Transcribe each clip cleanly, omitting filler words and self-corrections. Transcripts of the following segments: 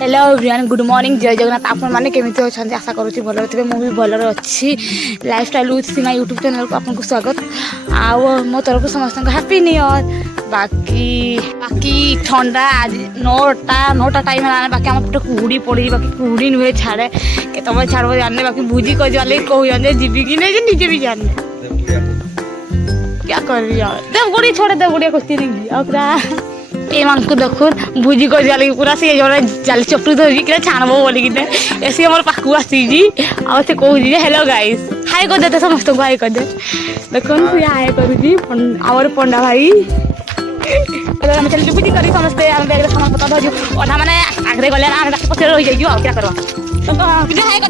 Hello everyone good morning जय जगन्नाथ आपण मैंने केमी अच्छा आशा करुँच भल थे मुझे भलर अच्छी life style with Seema YouTube channel को आपको स्वागत आओ मो तरफ समस्त हैप्पी न्यू ईयर बाकी बाकी ठंडा आज 9टा टाइम है बाकी आम पे कुड़ी पड़ी बाकी कुड़ी नुहे छाड़े के तुम छाड़ जाने बाकी भूजी कर जाले कहते जीवी कि नहीं निजे भी जाने क्या कर देवगुड़ी छोड़े देवगुड़िया कुछ नहीं एमान को देखो भूजी कर जाले पूरा से जरा जाल चपटू धरिकी कि छाणबो बोलिकी ऐसे हमारे पाखु आसी आ से कहूँ हेलो गाइस हाय कर देते समस्त को हाय कर दे देखो हाय करुँगी आवर पंडा भाई आम चल भूजी कर समस्ते आम बैग सामान पता धरु अधा मैंने आगे गले पचे रही जाइए क्या करवा हाय कर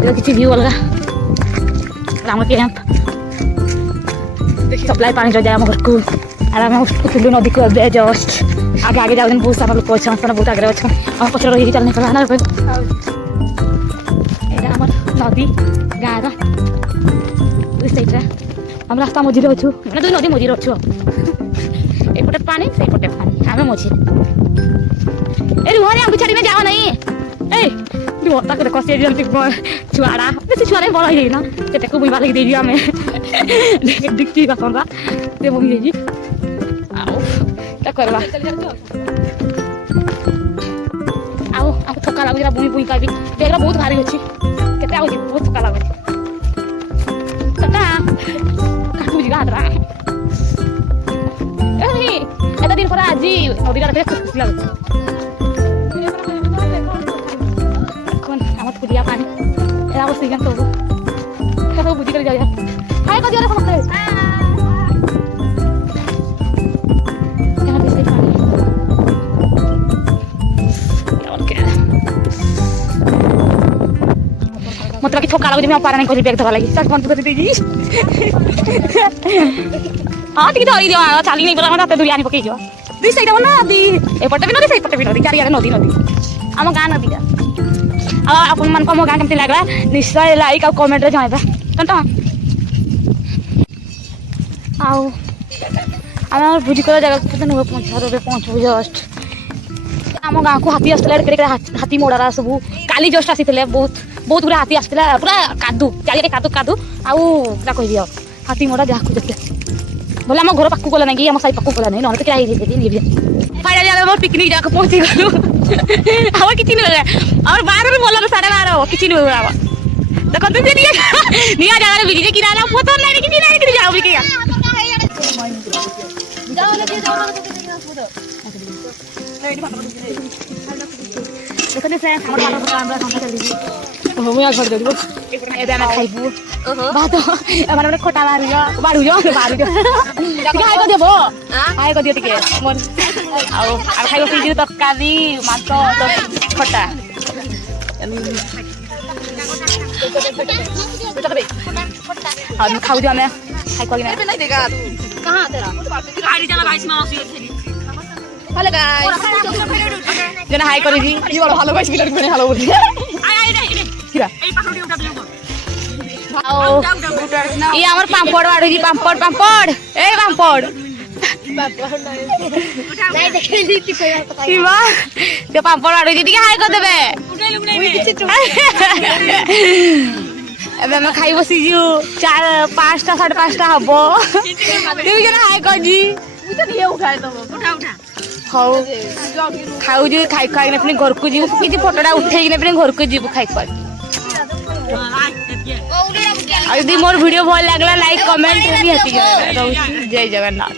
दे किसी व्यू अलग सप्लाई पानी जाए आम घर को आम उठलु नदी को जस्ट आगे आगे जाऊँ बहुत सारा लोग अच्छे बहुत आगे अच्छे आम पचर रही चलने पड़ा ना यहाँ नदी गाँव दुई सैड्रे आम रास्ता मझे अच्छु मैंने दुई नदी मझे अच्छु एपटे पानी से पटे पानी आम मझे रुहनी आमको छाड़ी जाओ नहीं कसी छुआड़ा बेसी छुआ बड़ हो ना को बुझा लगे देवी आम डिक्टी कसंदा से बुझे क्या करवा आओ आपको थका लगुला बुई बुई का भी देहरा बहुत भारी अच्छी केते आउची बहुत थका लगुची तटा काटू जी गादरा ए एता दिन पर आज नदी का देख खुशी लागो खुदिया पानी एरा बस सीजन तो सब बुझी कर जाया हाय कर दिया समझते यहां पे से पानी ओके मतलब कि थोका लागो मैं पारा नहीं कर बैग धरा लगी सच बंद कर दीजिए हां ठीक धरी दियो चाली नहीं बोला ना दुरियानी पकई जो दुई साइड ना नदी एपटे भी नदी से एपटे भी नदी चारि नदी आम गाँ नदी का आपन मन को मो गाँ केमती लगला निश्चय लाइक आ कमेंट रे जणाइबा तंत आउ आम भूजी कर जगह पे नुहे पहुँचू जस्ट आम गाँ को हाथी आसला हाथी मोड़ारा सब काली जस्ट आसी बहुत बहुत गुड़ा हाथी आसला पूरा कादू चारिटे कादू कादू आउ पूरा कह दियो हाथी मोड़ा जहाँ देखते बोले आम घर पाक गला ना आम साई पाक गला नहीं ना क्या फाइनाली पिकनिक जाकर पहुँची गलु आम कि और 12 बोल 12:30 किसी देखो तुम निया जगह बिजी कि फोटो नहीं कि नहीं जाओ बिके देखो से हमर बात को हमरा संग चली हम या घर देबो एबे हम खाइबू बात माने खोटा बारू जो हाय को देबो हाय को दियो टिके मोर आ खाइबो फिर तरकारी मांस खोटा हम खाऊ जो हमें खाई को नहीं देगा कहां तेरा गाड़ी चला भाई में आसी थी हेलो गाइस जना हाय करी जी ई बड़ ভালো गाइस मिलर कोने हेलो बोली आई रे किरा এই পাকড়ি উঠা দিও आओ ये हमर पापड़ वाडू जी पापड़ ए पापड़ नहीं देखे लीती कोई बा ते पापड़ वाडू जी के हाय कर देबे एबे हम खाई बसी जू 4 5टा 5:30 हबो तू जना हाय कर जी उठा दिए उठाए तो उठा खाऊ खाऊ जी खाई खाई ने अपने घर को जीव किसी फोटोटा उठे ने अपने घर को जीव खाई खाई यदि मोर वीडियो भल लागला लाइक कमेंट भी हती जय जगन्नाथ।